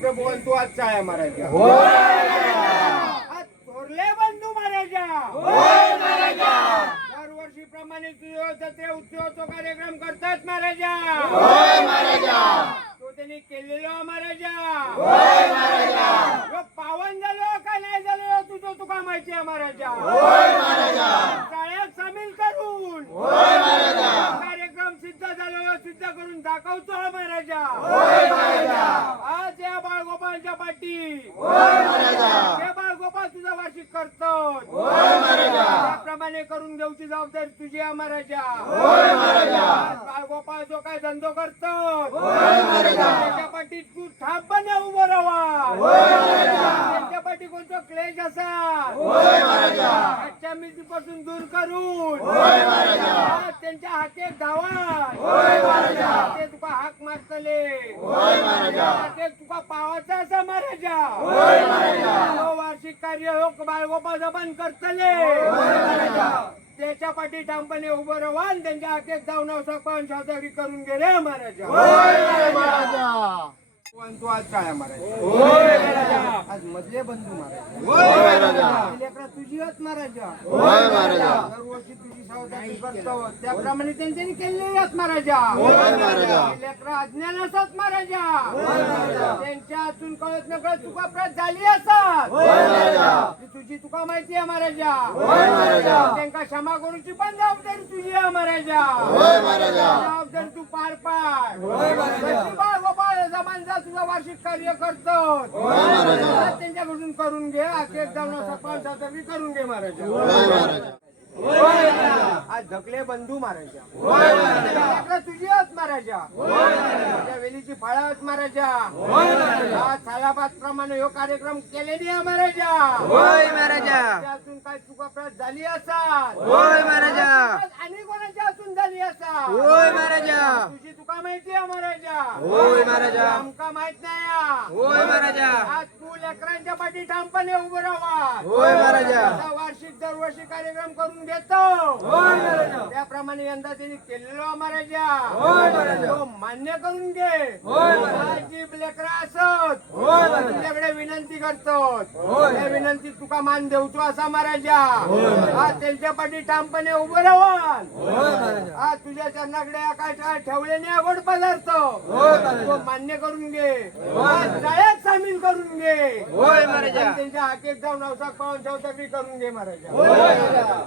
आपले बंधू आज चाळ्या मारायच्या. आज थोरले बंधू मारायच्या. दरवर्षीप्रमाणे तुझ्या जत्रे उत्सवाचा कार्यक्रम करतात महाराजा तो त्यांनी केलेलो महाराजा पावन झालो का नाही झालो तुझं तुका माहिती आहे महाराजा शाळेत सामील करून. कार्यक्रम सिद्ध झालो सिद्ध करून दाखवतो हा महाराजा बाळगोपालच्या पाठी हे बाळगोपाल तुझा वार्षिक करतो त्याप्रमाणे करून घेऊची जबाबदारी तुझी आहे महाराजा. आज बाळगोपाल जो काय धंदो करतो त्याच्या पाठी तू ठापणे उभं राहा. त्यांच्या पाठी कोणतं? क्लेश असा. आजच्या मितीपासून दूर करून. त्यांच्या हाकेत धावा ते तुका हाक मारतले. ते तुका पावाचा असा महाराजा. वार्षिक कार्य हो बाळगोपाचा बंद करतले. त्याच्या पाठी ठामपणे उभं राहा आणि त्यांच्या हाकेत जाऊन सरपंच साजरी करून गेले महाराजा. तू आज काय मारायचा मधले बंधू तुझी महाराजा. दरवर्षी तुझी सावधानी करतो त्याप्रमाणे त्यांच्यानी केलेली आहेत महाराजा. लेकरं अज्ञान असत महाराजा. त्यांच्या हातून कळत न कळत तुका प्रत झाली असत तुझी तुका माहिती आहे महाराजा. त्यांका क्षमा करूची पण जबाबदारी तुझी आहे महाराजा. जबाबदारी तू पार पाड. गोपाळ जमानचा तुझं वार्षिक कार्य करतो आज त्यांच्याकडून करून घे अखेर जाऊन सरपंच साजरी करून घे महाराजा. आज धकले बंधू लेकरं तुझी आहेत महाराजा. त्या वेलीची फळा आहेत महाराजा. सालाबाद प्रमाणे ह्यो कार्यक्रम केलेली आहे महाराजा. होय महाराजा. त्यातून काय चुकाप्रत झाली असाल? होय महाराजा. आणि कोणाच्या हातून झाली असाल? होय महाराजा. तुझी तुका माहिती आहे महाराजा. होय महाराजा. आमका माहीत नाही. होय महाराजा. आज तू लेकरांच्या पाठी ठामपणे उभं राहा होय महाराजा. असा वार्षिक दरवर्षी कार्यक्रम करून घेतो त्याप्रमाणे यंदा त्यांनी केलेलो हा महाराजा तो मान्य करून घे. जी लेकरा असत. तुझ्याकडे विनंती करतो त्या विनंती तुका मान देवतो असा महाराजा आज त्यांच्या पाठी ठामपणे उभं राहा आज तुझ्या चरणाकडे काय काय ठेवले नाही गोड पदार्थ तो मान्य करून घे. आज जाळ्यात सामील करून घे. त्यांच्या हाकेत जाऊन अवसाक पाहून चौतकरी करून घे महाराजा